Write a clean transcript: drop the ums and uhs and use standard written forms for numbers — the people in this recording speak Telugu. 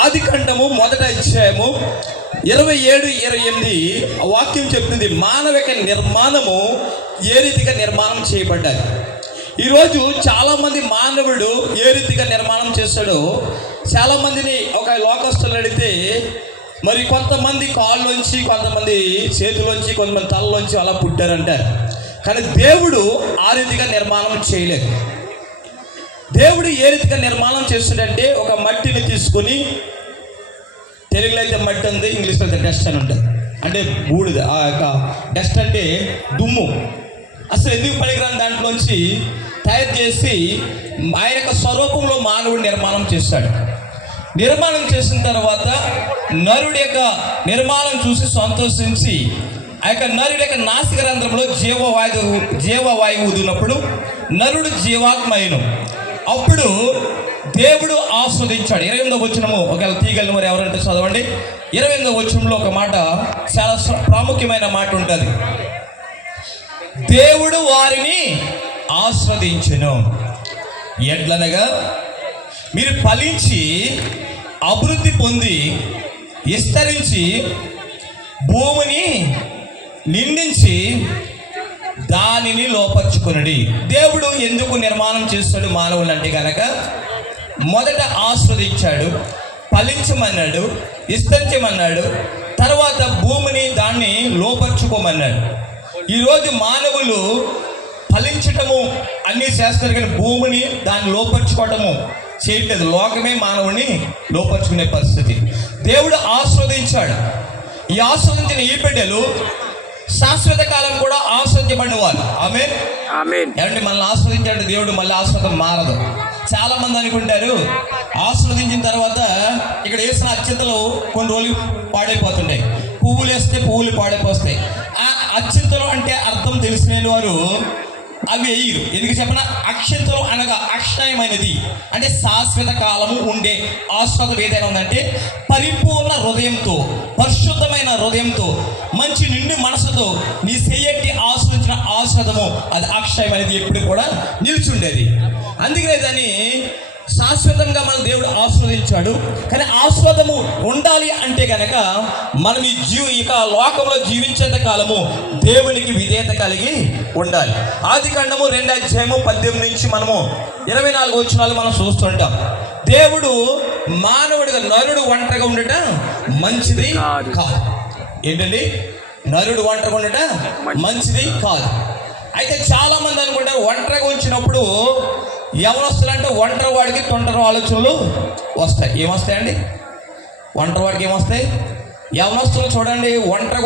ఆది కాండము 1 అధ్యాయము 27-28 వాక్యం చెప్తుంది, మానవిక నిర్మాణము ఏ రీతిగా నిర్మాణం చేయబడ్డాయి. ఈరోజు చాలామంది మానవుడు ఏ రీతిగా నిర్మాణం చేస్తాడో, చాలామందిని ఒక లోకస్తులు అడిగితే మరి కొంతమంది కాళ్ళలోంచి, కొంతమంది చేతిలోంచి, కొంతమంది తలలోంచి అలా పుట్టారంటారు. కానీ దేవుడు ఆ రీతిగా నిర్మాణం చేయలేదు. దేవుడు ఏ రీతిగా నిర్మాణం చేస్తాడంటే, ఒక మట్టిని తీసుకొని, తెలుగులో అయితే మట్టి ఉంది, ఇంగ్లీష్లో అయితే డస్ట్ అని ఉంటుంది, అంటే బూడిద. ఆ యొక్క డస్ట్ అంటే దుమ్ము, అసలు ఎందుకు పనికిరాని దాంట్లోంచి తయారు చేసి ఆయన యొక్క స్వరూపంలో మానవుడు నిర్మాణం చేస్తాడు. నిర్మాణం చేసిన తర్వాత నరుడి యొక్క నిర్మాణం చూసి సంతోషించి ఆ యొక్క నరుడి యొక్క నాసిక రంధ్రంలో జీవవాయువు ఊదినప్పుడు నరుడు జీవాత్మయును. అప్పుడు దేవుడు ఆస్వాదించాడు. 28వ వచనము ఒకవేళ తీగలను మరి ఎవరంటే చదవండి. 28వ వచనంలో ఒక మాట, చాలా ప్రాముఖ్యమైన మాట ఉంటుంది. దేవుడు వారిని ఆస్వాదించెను. ఎట్లనగా, మీరు ఫలించి అభివృద్ధి పొంది విస్తరించి భూమిని నిండించి దానిని లోపర్చుకునడి. దేవుడు ఎందుకు నిర్మాణం చేస్తాడు మానవులు అంటే కనుక, మొదట ఆస్వాదించాడు, ఫలించమన్నాడు, విస్తరించమన్నాడు, తర్వాత భూమిని దాన్ని లోపర్చుకోమన్నాడు. ఈరోజు మానవులు ఫలించటము అన్నీ చేస్తారు, కానీ భూమిని దాన్ని లోపర్చుకోవటము చేయట్లేదు. లోకమే మానవుని లోపర్చుకునే పరిస్థితి. దేవుడు ఆస్వాదించాడు. ఈ ఆస్వాదించిన ఈ బిడ్డలు శాశ్వత కాలం కూడా ఆస్వాదించబడిన వారు. ఆమేన్. ఏమంటే మనల్ని ఆస్వాదించాడు దేవుడు, మళ్ళీ ఆస్వాదం మారదు. చాలా మంది అనుకుంటారు, ఆస్వాదించిన తర్వాత ఇక్కడ వేసిన అత్యంతలు కొన్ని రోజులు పాడైపోతుంటాయి, పువ్వులు వేస్తే పువ్వులు పాడైపోతాయి. ఆ అత్యంతలు అంటే అర్థం తెలిసిన వారు అవి వేయరు. ఎందుకు చెప్పిన, అక్షంతలు అనగా అక్షయమైనది, అంటే శాశ్వత కాలము ఉండే ఆస్వాదం ఏదైనా ఉందంటే పరిపూర్ణ హృదయంతో, పరిశుద్ధమైన హృదయంతో, మంచి నిండు మనసుతో నీ చెయ్యట్టి ఆస్వాదించిన ఆస్వాదము అది అక్షయమైనది, ఎప్పుడు కూడా నిలిచుండేది. అందుకనే దాన్ని శాశ్వతంగా మన దేవుడు ఆస్వాదించాడు. కానీ ఆస్వాదము ఉండాలి అంటే కనుక మనం ఈ లోకంలో జీవించేంత కాలము దేవునికి విధేయత కలిగి ఉండాలి. ఆది కాండము 2 అధ్యాయము 18 నుంచి మనము 24 వచనాలు మనం చూస్తుంటాం. దేవుడు మానవుడిగా, నరుడు ఒంటరిగా ఉండట మంచిది కాదు. ఏంటండి, నరుడు ఒంటరిగా ఉండట మంచిది కాదు. అయితే చాలా మంది అనుకుంటారు, ఒంటరిగా ఉంచినప్పుడు యవనస్తులంటే ఒంటరి వాడికి తొంటరి ఆలోచనలు వస్తాయి. ఏమొస్తాయండి ఒంటరి వాడికి? ఏమొస్తాయి? యవనస్తులు చూడండి, ఒంటరిగా